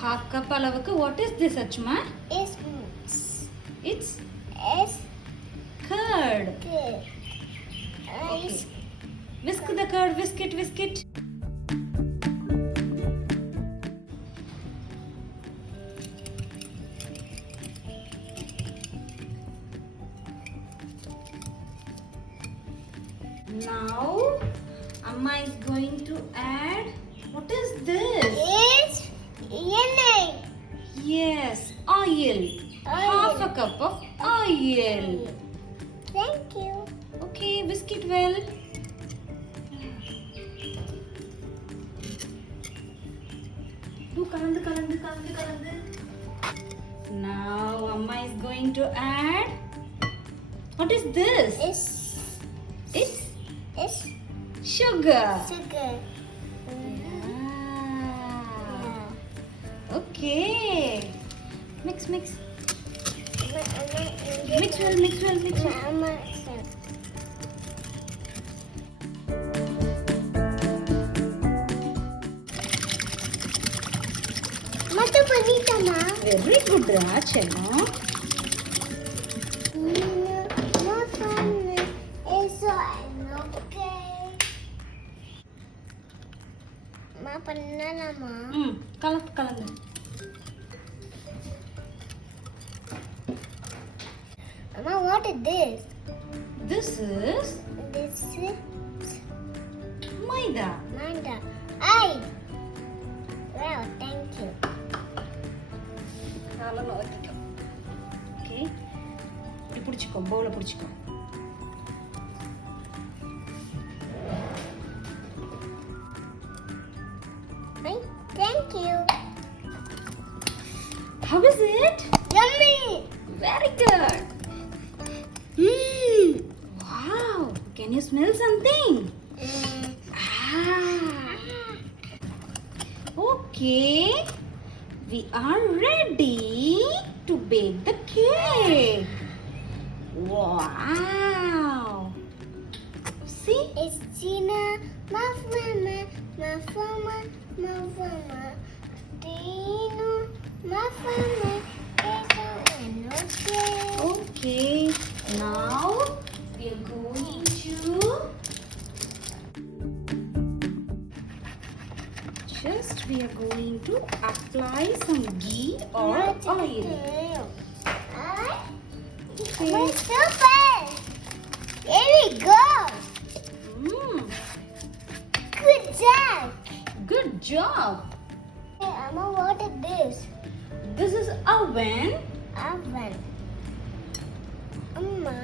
Half cup alavukku. What is this, Achma? It's curd. Okay. Whisk the curd. Whisk it. Whisk it. Now, Amma is going to add. What is this? It's yellow. Yes, oil. Half a cup of oil. Thank you. Okay, whisk it well. Do kalandu. Now, Amma is going to add. What is this? It's It's sugar. sugar. Okay. Mix. Mix well. Mata panitama. Very good, Rachana. My family is okay. Ma pannalama. Kalandu. Mama, what is this? This is This is maida. Manda. Ay. Wow, thank you. Okay. இப்படி பிடிச்சிக்கோ, பவுல பிடிச்சிக்கோ. Ay, thank you. How is it? Yummy. Very good. Wow. Can you smell something? Okay. We are ready to bake the cake. Wow. See? It's Gina, my mama. Dino, my family is okay. Okay. Now we are going to apply some ghee or oil. Okay. My super. Here we go. Good job. Good job. Hey, Amma, what is this? This is oven. Oven. Amma.